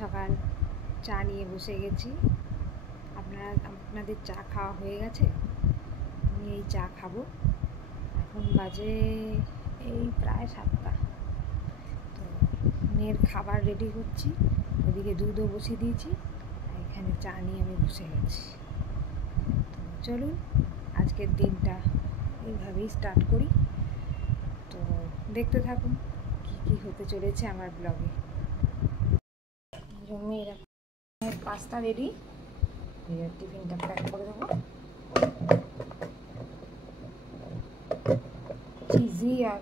সকাল চা নিয়ে বসে গেছি। আপনাদের চা খাওয়া হয়ে গেছে? আমি এই চা খাবো। এখন বাজে এই প্রায় 7টা। তো মেয়ের খাবার রেডি করছি, ওদিকে দুধও বসিয়ে দিয়েছি, আর এখানে চা নিয়ে আমি বসে গেছি। তো চলুন আজকের দিনটা এইভাবেই স্টার্ট করি। তো দেখতে থাকুন কি হতে চলেছে আমার ব্লগে। মেয়েরা পাস্তা রেডি, টিফিনটা প্যাক করে দেবো। চিজি আর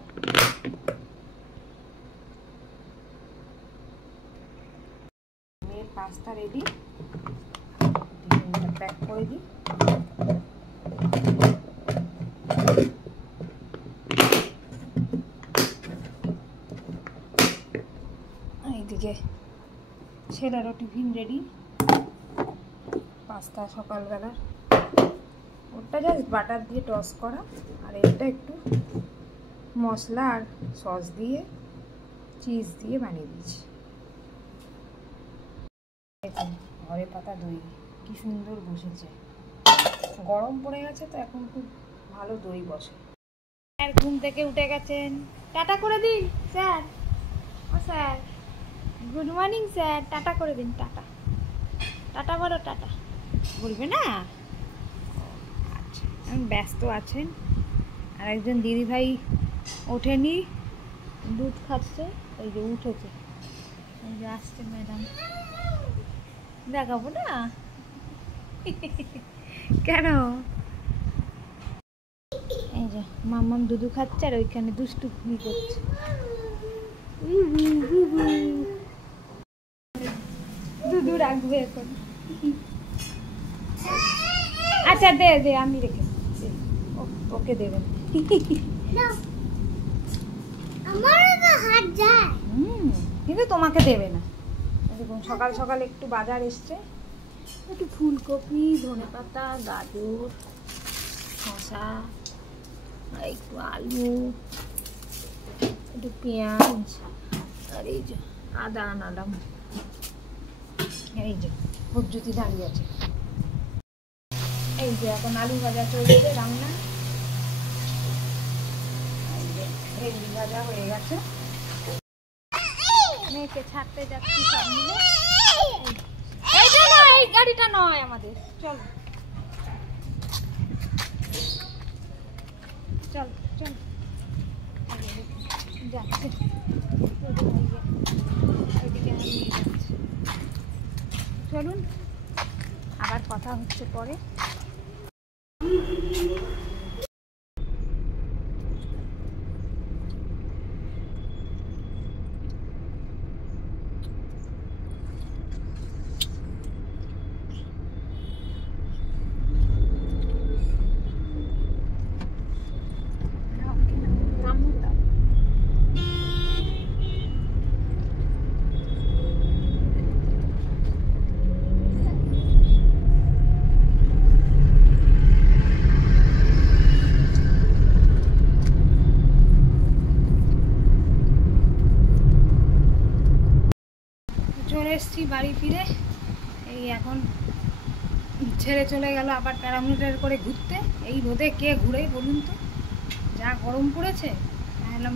মেয়ের পাস্তা রেডি, টিফিনটা প্যাক করে দিই। এইদিকে ছেলেরও টিফিন রেডি। পাস্তা সকালবেলা, ওটা জাস্ট বাটার দিয়ে টস করা, আর এটা একটু মশলা আর সস দিয়ে চিজ দিয়ে বানিয়ে দিয়েছি। ঘরে পাতা দই কি সুন্দর বসেছে, গরম পড়ে গেছে তো এখন খুব ভালো দই বসে। স্যার ঘুম থেকে উঠে গেছেন, টাটা করে দিন স্যার। ও sir, good morning sir, tata করে দিন। টাটা টাটা বলো, টাটা বলবে না? আচ্ছা, এখন ব্যস্ত আছেন। আর একজন দিদিভাই ওঠেনি, দুধ খাচ্ছে। এই যে উঠেছে, এই যে আসছে ম্যাডাম, দেখাবো না? কেন? এই যে মাম্মাম দুধু খাচ্ছে, আর ওইখানে দুষ্টু করছে। দুধু রাখবে এখন। আচ্ছা দে দে, আমি রেখে ওকে দেবেন। কিন্তু তোমাকে দেবে না। দেখুন সকাল সকাল একটু বাজার এসছে, একটু ফুলকপি, ধনেপাতা, গাজর, শসা, একটু আলু, একটু পেঁয়াজ, আর এই যে আদা আনালাম। এই যে প্রজ্যোতি দাঁড়িয়ে আছে। এই যে এখন আলু ভাজা চলছে রান্না। ভেন্ডি ভাজা হয়ে গেছে। মেয়েকে ছাড়তে যাচ্ছি সব মিলে। এইটা নয়, এই গাড়িটা নয় আমাদের। চল চল চল, যাচ্ছে ওইদিকে নিয়ে যাচ্ছে। চলুন আবার কথা হচ্ছে পরে। চলে এসছি বাড়ি ফিরে। এই এখন ছেড়ে চলে গেল আবার প্যারামিটার করে ঘুরতে। এই রোদে কে ঘুরে বলুন তো, যা গরম পড়েছে। এলাম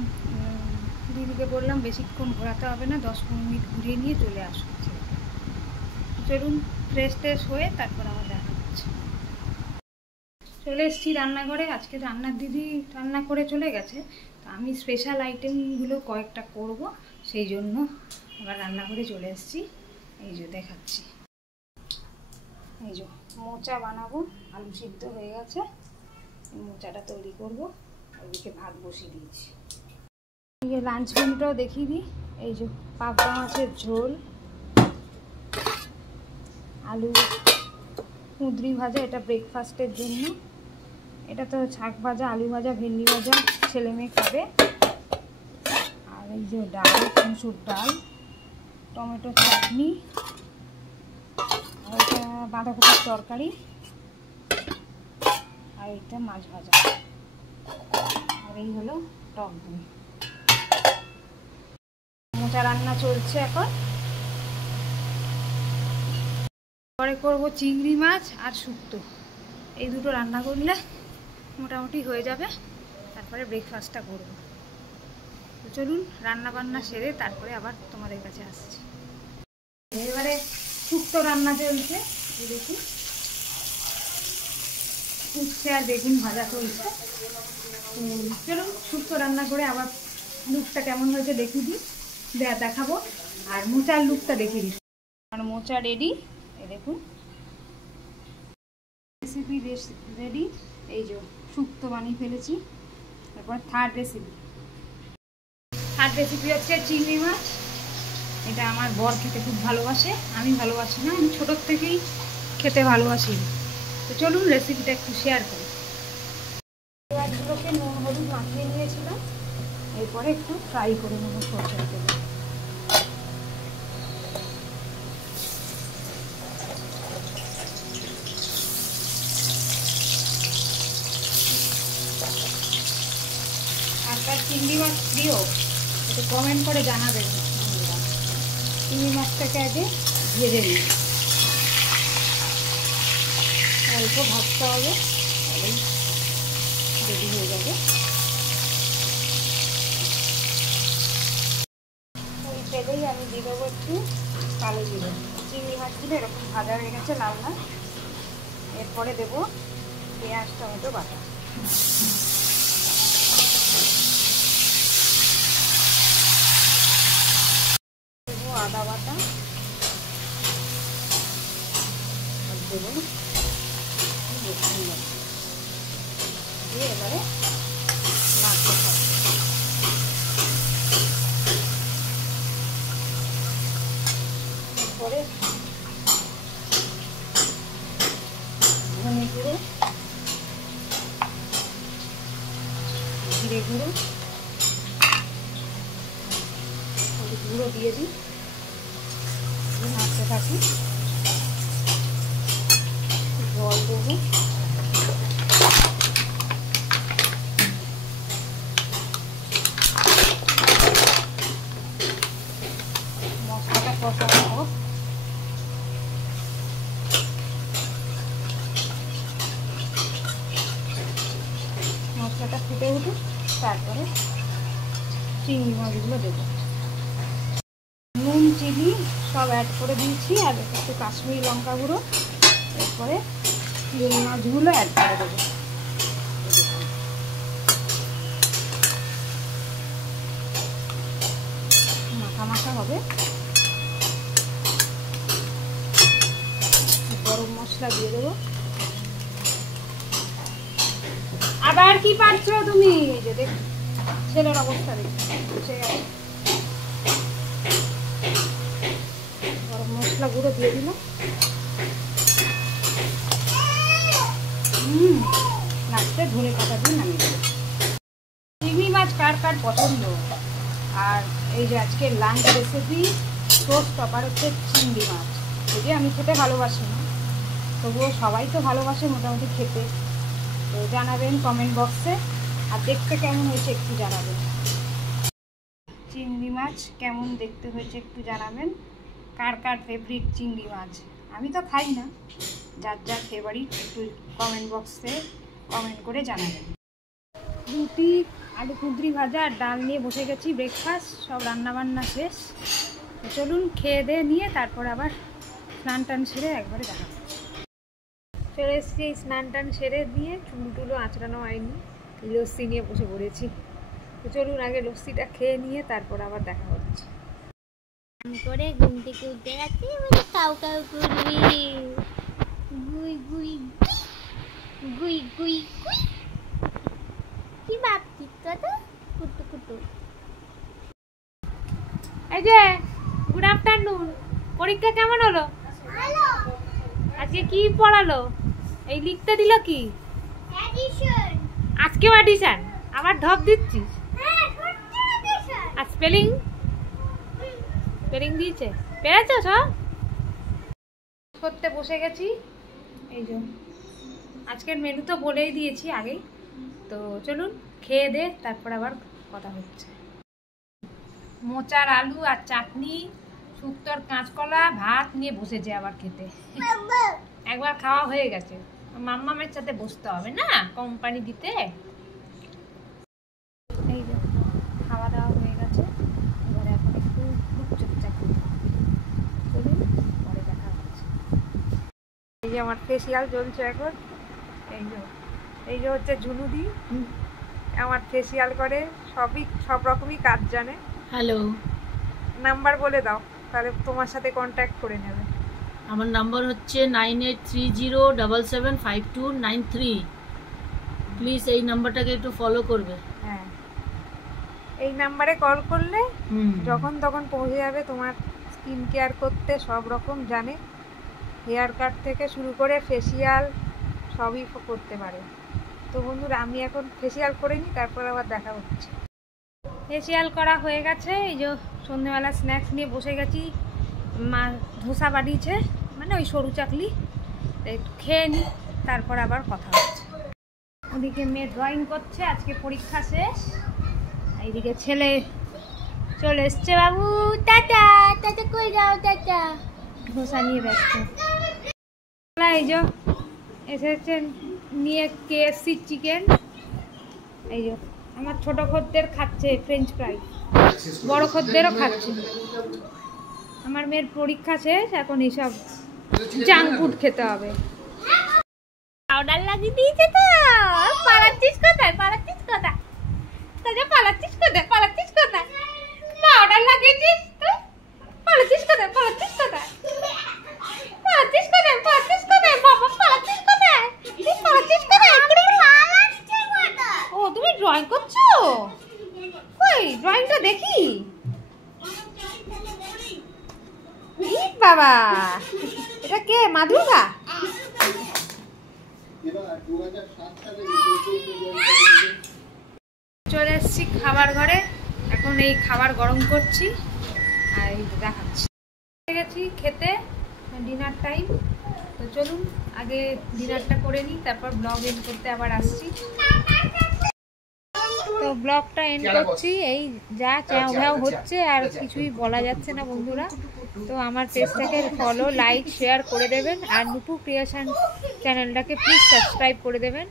দিদিকে বললাম বেশিক্ষণ ঘোরাতে হবে না, 10-15 মিনিট ঘুরিয়ে নিয়ে চলে আসছে। চলুন ফ্রেশ ট্রেশ হয়ে তারপর আবার দেখা হচ্ছে। চলে এসছি রান্নাঘরে। আজকে রান্নার দিদি রান্না করে চলে গেছে, তো আমি স্পেশাল আইটেমগুলো কয়েকটা করব, সেই জন্য আবার রান্নাঘরে চলে এসেছি। এই যে দেখাচ্ছি, এই যে মোচা বানাবো। আলু সিদ্ধ হয়ে গেছে, মোচাটা তৈরি করব। ওইদিকে ভাত বসিয়ে দিয়েছি। এই যে লাঞ্চ মেনুটাও দেখিয়ে দিই। এই যে পাবদা মাছের ঝোল, আলু কুঁদরি ভাজা, এটা ব্রেকফাস্টের জন্য। এটা তো শাক ভাজা, আলু ভাজা, ভেন্ডি ভাজা, ছেলে মেয়ে খাবে। আর এই যে ডাল, মুসুর ডাল, টমেটো চাটনি, আর এটা বাঁধাকপির তরকারি, আর এটা মাছ ভাজা, আর এই হলো টক দই। মোচা রান্না চলছে এখন। পরে করব চিংড়ি মাছ আর শুক্তো, এই দুটো রান্না করলে মোটামুটি হয়ে যাবে, তারপরে ব্রেকফাস্টটা করব। তো চলুন রান্না বান্না সেরে তারপরে আবার তোমাদের কাছে আসছি। এবারে শুক্তো রান্না চলছে, দেখুন উচ্ছে আর বেগুন ভাজা চলছে। চলুন শুক্তো রান্না করে আবার লুকটা কেমন হয়েছে দেখিয়ে দিই, দেখাবো। আর মোচার লুকটা দেখিয়ে দিই। আর মোচা রেডি, এই দেখুন রেসিপি রেডি। এই যে শুক্তো বানিয়ে ফেলেছি। তারপর থার্ড রেসিপি হচ্ছে চিংড়ি মাছ। এটা আমার বর খেতে খুব ভালোবাসে, আমি ভালোবাসি না, আমি ছোটোর থেকেই খেতে ভালোবাসি। তো চলুন রেসিপিটা একটু শেয়ার করি। মাছগুলোকে নুন হলুদ মাখিয়ে নিয়েছিলাম, এরপরে একটু ফ্রাই করে নেবো সরষের তেলে। আপনার চিংড়ি মাছ প্রিয় একটু কমেন্ট করে জানাবেন বন্ধুরা। চিংড়ি মাছটাকে আগে ভেজে নিই, অল্প ভাজতে হবে, তাহলেই রেডি হয়ে যাবে। ওই তেলেই আমি দিয়ে দেবো একটু কালো জিরে। চিংড়ি মাছগুলো এরকম ভাজা হয়ে গেছে লাল লাল। এরপরে দেবো পেঁয়াজ টমেটো বাটা, দেবো আদা বাটা, আর দেবো রসুন বাটা দিয়ে এবারে নাড়তে থাকবো। এরপরে ধনে গুঁড়ো, জিরে গুঁড়ো, হলুদ গুঁড়ো দিয়ে দিই, নাড়তে থাকি। জল দেবো, মশলাটা কষানো হোক। মশলাটা ফুটে উঠুক, তারপরে চিংড়ি মাছগুলো দেবো। নুন চিনি সব অ্যাড করে দিয়েছি, আর একটু কাশ্মীরি লঙ্কা গুঁড়ো। এরপরে চিংড়ি মাছগুলো অ্যাড করে দেবো। মাখা মাখা হবে। গরম মশলা দিয়ে দেবো। আবার কি পারছো তুমি? এই যে দেখ ছেলের অবস্থা দেখছে। গরম মশলা গুঁড়ো দিয়ে দিলাম। লাস্টে ধনে পাতা দিয়ে নামিয়ে দেবো। চিংড়ি মাছ কার কার পছন্দ। আর এই যে আজকের লাঞ্চ রেসিপি শো স্টপার হচ্ছে চিংড়ি মাছ। যদি আমি খেতে ভালোবাসি না, তবুও সবাই তো ভালোবাসে মোটামুটি খেতে। তো জানাবেন কমেন্ট বক্সে, আর দেখতে কেমন হয়েছে একটু জানাবেন। চিংড়ি মাছ কেমন দেখতে হয়েছে একটু জানাবেন। কার কার ফেভারিট চিংড়ি মাছ। আমি তো খাই না, যার যার ফেভারিট একটু কমেন্ট বক্সে কমেন্ট করে জানাবেন। রুটি, আলু কুঁদরি ভাজা আর ডাল নিয়ে বসে গেছি। ব্রেকফাস্ট সব রান্নাবান্না শেষ। তো চলুন খেয়ে দিয়ে নিয়ে তারপর আবার স্নান টান সেরে একবারে দেখা। চলে এসেছি স্নান টান সেরে দিয়ে, চুল টুলো আঁচড়ানো হয়নি, লস্যি নিয়ে বসে পড়েছি। তো চলুন আগে লস্যিটা খেয়ে নিয়ে তারপর আবার দেখা হচ্ছে। করে ঘুম থেকে উঠে গেছি, মানে কাউ কাউ করবি, গুই গুই গুই গুই গুই, কি ভাবছিস কথা, কুটু কুটু। এই যে গুড আফটারনুন, পরীক্ষা কেমন হলো? ভালো। আজকে কি পড়ালো? এই লিখতে দিল কি? এডিশন। আজকেও এডিশন? আবার ঢপ দিচ্ছিস? হ্যাঁ, করতে এডিশন। আর স্পেলিং দিয়েছে, পেরেছো সব? করতে বসে গেছি। এই যে আজকের মেনু তো বলেই দিয়েছি আগেই। তো চলুন খেয়ে দে তারপর আবার কথা হচ্ছে। মোচার আলু আর চাটনি, শুক্তোর কাঁচকলা ভাত নিয়ে বসেছে আবার খেতে। একবার খাওয়া হয়ে গেছে, মাম্মামের সাথে বসতে হবে না কোম্পানি দিতে। এই যে খাওয়া দাওয়া হয়ে গেছে, এবারে এখন একটু চুপচাপ চলুন, পরে দেখা হচ্ছে। এই যে আমার ফেসিয়াল চলছে এখন। এই যে হচ্ছে ঝুনুদি, আমার ফেসিয়াল করে, সব রকমই কাজ জানে। হ্যালো, নাম্বার বলে দাও, তাহলে তোমার সাথে কন্ট্যাক্ট করে নেবে। আমার নাম্বার হচ্ছে 9830775293। প্লিজ এই নাম্বারটাকে একটু ফলো করবে। হ্যাঁ, এই নাম্বারে কল করলে যখন তখন পৌঁছে যাবে। তোমার স্কিন কেয়ার করতে সব রকম জানে, হেয়ার কাট থেকে শুরু করে ফেসিয়াল সবই করতে পারে। তো বন্ধুরা, আমি এখন ফেসিয়াল করে নিই, তারপর আবার দেখা হচ্ছে। ফেসিয়াল করা হয়ে গেছে, এই যে সন্ধ্যেবেলা স্ন্যাক্স নিয়ে বসে গেছি। মা ধোসা বানিয়েছে, মানে ওই সরু চাকলি, একটু খেয়ে নিই, তারপর আবার কথা হচ্ছে। ওদিকে মেয়ে ড্রয়িং করছে, আজকে পরীক্ষা শেষ। এইদিকে ছেলে চলে এসছে, বাবু টাটা টাটা, কই যাও টাটা, ধোসা নিয়ে ব্যস্ত। এই যে এসেছেন নিয়ে KFC চিকেন। এই যে আমার ছোট খদ্দের খাচ্ছে ফ্রেঞ্চ ফ্রাই, বড় খদ্দেরও খাচ্ছে। আমার মেয়ের পরীক্ষা শেষ, এখন এইসব জাঙ্ক ফুড খেতে হবে। পাউডার লাগিয়ে দিয়েছে তো, পালাচ্ছিস কোথায়, পালাচ্ছিস কোথায়, তাজা পালাচ্ছিস কোথায়, পালাচ্ছিস কোথায়, পাউডার লাগিয়েছিস তুই, পালাচ্ছিস কোথায়, পালাচ্ছিস কোথায়, পালাচ্ছিস কোথায়, পালাচ্ছিস কোথায়, বাবা পালাচ্ছিস কোথায়, তুই পালাচ্ছিস কোথায়? ও তুমি ড্রয়িং করছো, কই ড্রয়িংটা দেখি। বাবা, এটা কে, মা দুর্গা? চলে এসেছি খাবার ঘরে, এখন এই খাবার গরম করছি আর এই দেখাচ্ছি। গেছি খেতে, ডিনার টাইম। তো চলুন আগে ডিনারটা করে নিই, তারপর ব্লগ এন্ড করতে আবার আসছি। তো ব্লগটা এন্ড করছি। এই যা চ্যাও ভ্যাও হচ্ছে আর কিছুই বলা যাচ্ছে না বন্ধুরা। তো আমার পেজটাকে ফলো, লাইক, শেয়ার করে দেবেন, আর নুপু ক্রিয়েশন চ্যানেলটাকে প্লিজ সাবস্ক্রাইব করে দেবেন।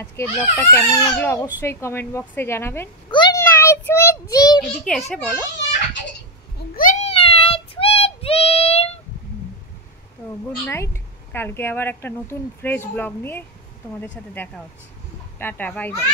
আজকে ব্লগটা কেমন লাগলো অবশ্যই কমেন্ট বক্সে জানাবেন। Good night sweet dream. এদিকে এসে বলো গুড নাইট সুইট ড্রিম। তো গুড নাইট, কালকে আবার একটা নতুন ফ্রেশ ব্লগ নিয়ে তোমাদের সাথে দেখা হচ্ছে। Tata, bye bye.